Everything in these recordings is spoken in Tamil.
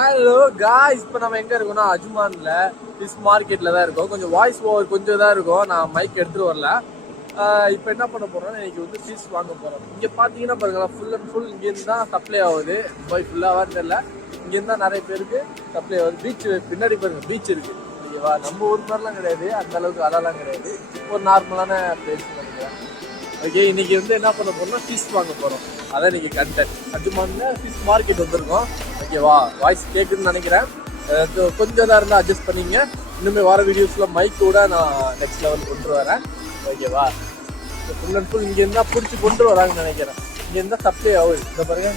ஹலோ காய்ஸ் இப்போ நம்ம எங்கே இருக்கோம்னா அஜ்மானில் ஃபிஷ் மார்க்கெட்டில் தான் இருக்கோம். கொஞ்சம் வாய்ஸ் ஓவர் கொஞ்சம் தான் இருக்கும். நான் மைக் எடுத்துகிட்டு வரல. இப்போ என்ன பண்ண போறோம்னா இன்றைக்கி வந்து ஃபிஷ் வாங்க போகிறோம் இங்கே பார்த்தீங்கன்னா பாருங்களேன் ஃபுல் அண்ட் ஃபுல் இங்கேருந்து தான் சப்ளை ஆகுது. போய் ஃபுல்லாக தெரியல. இங்கேருந்து தான் நிறைய பேருக்கு சப்ளை ஆகுது. பீச் பின்னாடி பாருங்கள் பீச் இருக்குது ஓகேவா நம்ம ஊர் மாதிரிலாம் கிடையாது. அந்த அளவுக்கு கிடையாது. ஒரு நார்மலான பிளேஸ் நினைக்கிறேன் ஓகே இன்றைக்கி வந்து என்ன பண்ண போகிறோம்னா ஃபிஷ் வாங்க போகிறோம் அதான் இன்றைக்கி கண்டென்ட் அஜுமான்ல ஃபிஷ் மார்க்கெட் வந்திருக்கோம். ஓகேவா? வாய்ஸ் கேட்குதுன்னு நினைக்கிறேன். கொஞ்சம் தான் இருந்தால் அட்ஜஸ்ட் பண்ணிங்க. இன்னுமே வர வீடியோஸில் மைக் கூட நான் நெக்ஸ்ட் லெவல் கொண்டு வரேன். ஓகேவா? ஃபுல் அண்ட் ஃபுல் இங்க இருந்தா பிடிச்சி கொண்டு வராங்கன்னு நினைக்கிறேன். இங்கே இருந்தால் சப்ளை ஆகுது. இந்த பாருங்க.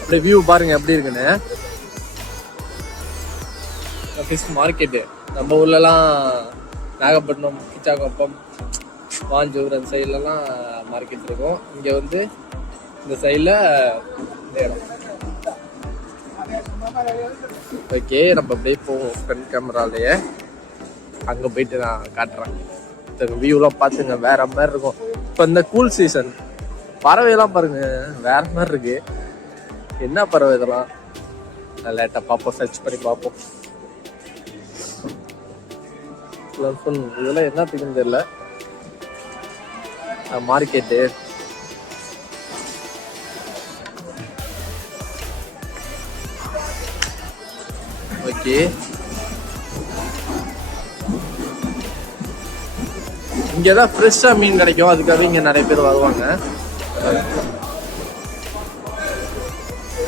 அப்படியே வியூ பாருங்க எப்படி இருக்குன்னு. ஃபிஷ் மார்க்கெட்டு நம்ம ஊர்லலாம் நாகப்பட்டினம் கிச்சாக்குப்பம் வாஞ்சூர் அந்த சைட்லலாம் மார்க்கெட் இருக்கும். இங்கே வந்து இந்த சைடில் இந்த இடம். ஓகே நம்ம அப்படியே போவோம் ஃப்ரண்ட் கேமராலேயே அங்கே போயிட்டு நான் காட்டுறேன். இந்த வியூலாம் பார்த்துங்க வேற மாதிரி இருக்கும். இப்போ இந்த கூல் சீசன் பறவைலாம் பாருங்க வேற மாதிரி இருக்கு. என்ன பறவை இதெல்லாம்? லேட்டாக பார்ப்போம் சர்ச் பண்ணி பார்ப்போம். இதெல்லாம் என்ன இதெல்லாம் என்னத்துக்குன்னு தெரியல. மார்க்கெட்டு. ஓகே. இங்கே தான் ஃப்ரெஷ்ஷாக மீன் கிடைக்கும். அதுக்காக இங்கே நிறைய பேர் வருவாங்க.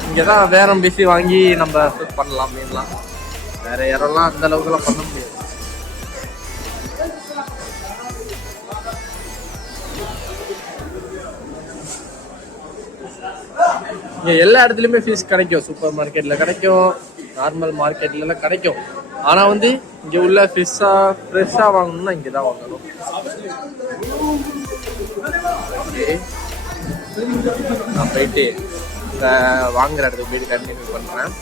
இங்கே தான் வேற பேசி வாங்கி நம்ம பண்ணலாம் மீன்லாம். வேற யாரெல்லாம் அந்த அளவுக்குலாம் பண்ண முடியாது. இங்க எல்லா இடத்துலயுமே ஃபீஸ் கிடைக்கும். சூப்பர் மார்க்கெட்ல கிடைக்கும் நார்மல் மார்க்கெட்ல எல்லாம் கிடைக்கும். ஆனா வந்து இங்க உள்ள ஃபிஷ்ஷா ஃப்ரெஷ்ஷா வாங்கணும்னா இங்க தான் வாங்கணும். நான் போயிட்டு இந்த வாங்குற இடத்துக்கு போயிட்டு கண்டினியூ பண்றேன்.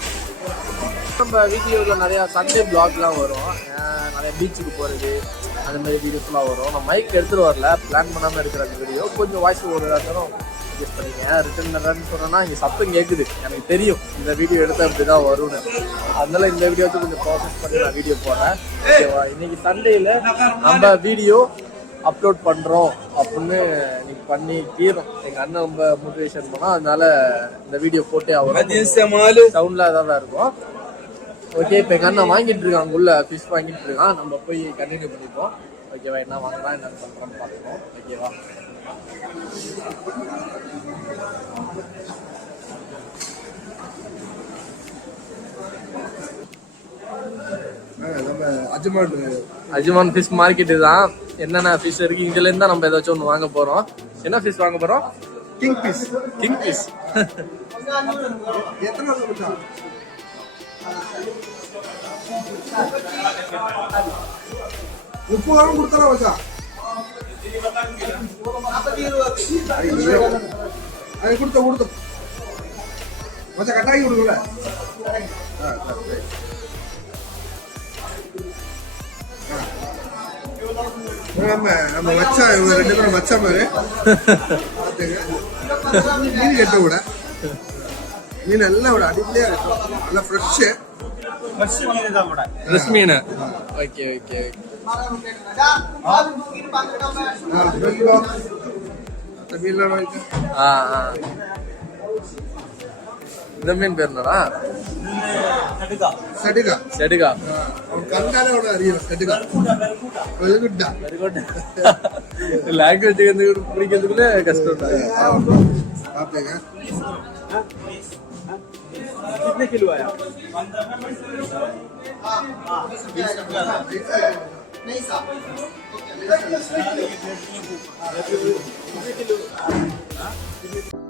நம்ம வீடியோவில் நிறைய சண்டே பிளாக்லாம் வரும். நிறைய பீச்சுக்கு போகிறது அந்த மாதிரி வீடியோஸ்லாம் வரும். நான் மைக் எடுத்துகிட்டு வரல பிளான் பண்ணாமல் எடுக்கிற அந்த வீடியோ கொஞ்சம் வாய்ஸ் ஒரு யூஸ் பண்ணிங்க. ரிட்டன் ரன் சொன்னேன்னா இங்கே சத்தம் கேட்குது எனக்கு தெரியும். இந்த வீடியோ எடுத்தால் இப்படி தான் வரும்னு. அதனால இந்த வீடியோ வந்து கொஞ்சம் ப்ராசஸ் பண்ணி நான் வீடியோ போடுறேன். ஓகேவா? இன்னைக்கு சண்டேயில் நம்ம வீடியோ அப்லோட் பண்ணுறோம் அப்படின்னு இன்னைக்கு பண்ணி தீரும் எங்கள் அண்ணன் ரொம்ப மோட்டிவேஷன் பண்ணோம் அதனால இந்த வீடியோ போட்டே ஆகும் சவுண்ட்ல தான் இருக்கும். ஓகே இப்போ எங்கள் அண்ணன் வாங்கிட்டு இருக்கான் அங்குள்ள ஃபிஷ் வாங்கிட்டு இருக்கான். நம்ம போய் கண்டினியூ பண்ணிப்போம். ஓகேவா என்ன வாங்குறான் என்ன பண்ணுறான்னு பார்ப்போம். ஓகேவா அஜ்மான் அஜ்மான் ஃபிஷ் மார்க்கெட் தான். என்னென்ன ஃபிஷ் இருக்கு? இங்கல இருந்தா நம்ம ஏதாச்சும் ஒன்று வாங்க போறோம். என்ன ஃபிஷ் வாங்க போறோம்? கிங் பீஸ் கிங் ஃபிஷ் முப்பது ரூபா ஐயோ. அது கொடுத்த கொடுத்த மச்சான் கட்டாக்கி கொடுக்கல. நம்ம நம்ம மச்சான் இவங்க ரெண்டு பேரும் மச்சான் மாதிரி மீன் கட்ட விட மீன் எல்லாம் விட அடிப்படையா இருக்கும் நல்லா ஃப்ரெஷ்ஷு ஃப்ரெஷ் மீன் ஓகே ஓகே நாலு கிலோ மற்ற மீன்லாம் வாங்கிக்க ஆ ஆ இந்த மீன் பேர் என்னடா? செடுகா. செடுகா. கண்டாலோட அறியும் செடுகா. வெறுகுட்டா. வெறுகுட்டா. கஷ்டம் தான். Nem sabe. Nem sabe.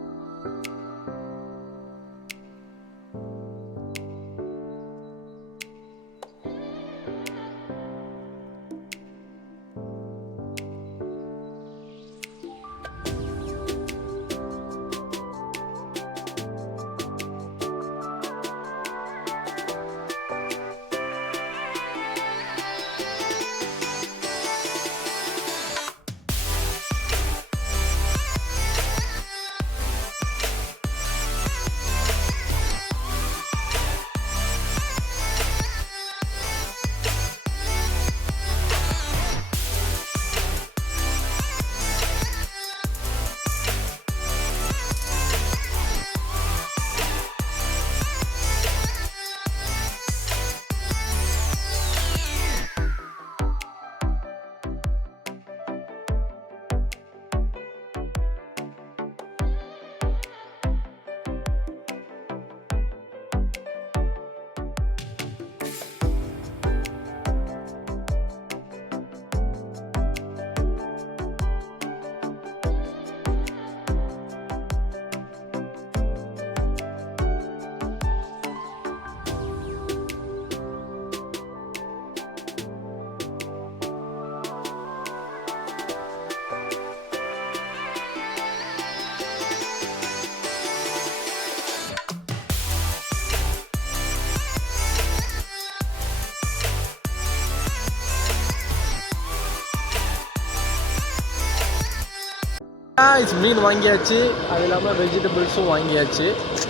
It's மீன் வாங்கியாச்சு. அது இல்லாமல் வெஜிடபிள்ஸும் வாங்கியாச்சு.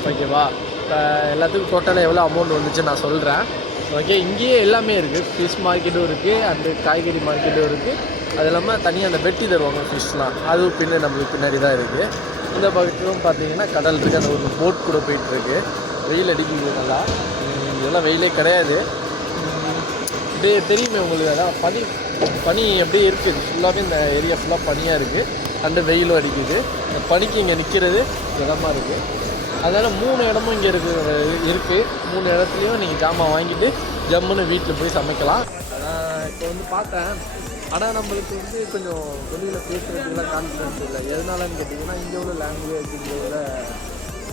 ஓகேவா? இப்போ எல்லாத்துக்கும் டோட்டலாக எவ்வளோ அமௌண்ட் வந்துச்சு நான் சொல்கிறேன் ஓகே இங்கேயே எல்லாமே இருக்குது ஃபிஷ் மார்க்கெட்டும் இருக்குது அண்டு காய்கறி மார்க்கெட்டும் இருக்குது அது இல்லாமல் தனியாக அந்த வெட்டி தருவாங்க ஃபிஷ்லாம் அதுவும் பின்னாடி நம்மளுக்கு பின்னாடி தான் இருக்குது இந்த பக்கத்துலும் பார்த்தீங்கன்னா கடல் இருக்குது அந்த ஒரு போட் கூட போயிட்டுருக்கு வெயில் அடிக்குது நல்லா. இதெல்லாம் வெயிலே கிடையாது. அப்படியே தெரியுமே உங்களுக்கு. அதான் பனி பனி அப்படியே இருக்குது ஃபுல்லாகவே இந்த ஏரியா ஃபுல்லாக பனியாக இருக்குது அண்டு வெயிலும் அடிக்குது. இந்த பனிக்கு இங்கே நிற்கிறது இடமா இருக்குது அதனால் மூணு இடமும் இங்கே இருக்கு இருக்குது மூணு இடத்துலையும் நீங்கள் ஜாமான் வாங்கிட்டு ஜம்முன்னு வீட்டில் போய் சமைக்கலாம். இப்போ வந்து பார்த்தேன். ஆனால் நம்மளுக்கு வந்து கொஞ்சம் வெளியில் பேசுகிறதுக்குலாம் கான்ஃபிடன்ஸ் இல்லை. எதனாலன்னு கேட்டிங்கன்னா இங்கே உள்ள லாங்குவேஜ் இங்கே உள்ள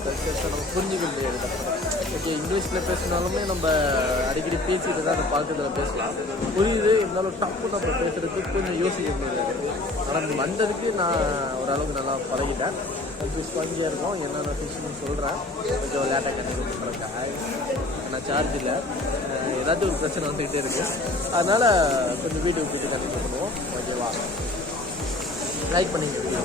கல்ச்சர்ஸை நம்ம புரிஞ்சிக்க முடியாது ஓகே இங்கிலீஷில் பேசினாலுமே நம்ம அடிக்கடி பேசிட்டு தான் அந்த பழக்கத்தில் பேசலாம். புரியுது இருந்தாலும் டப்பு நம்ம பேசுகிறதுக்கு கொஞ்சம் யோசிக்க முடியாது ஆனால் வந்ததுக்கு நான் ஓரளவுக்கு நல்லா பழகிட்டேன். ஃபிஷ் வாங்கியே இருக்கும். என்னென்ன ஃபிஷ்னு சொல்கிறேன் கொஞ்சம் லேட்டாக கண்டிப்பாக பண்ணுறேன் ஆனால் சார்ஜ் இல்லை. ஏதாச்சும் ஒரு பிரச்சனை வந்துக்கிட்டே இருக்குது அதனால் கொஞ்சம் வீட்டுக்கு போயிட்டு கண்டிப்பாக பண்ணுவோம். ஓகேவா? லைக் பண்ணிங்க வீடியோ.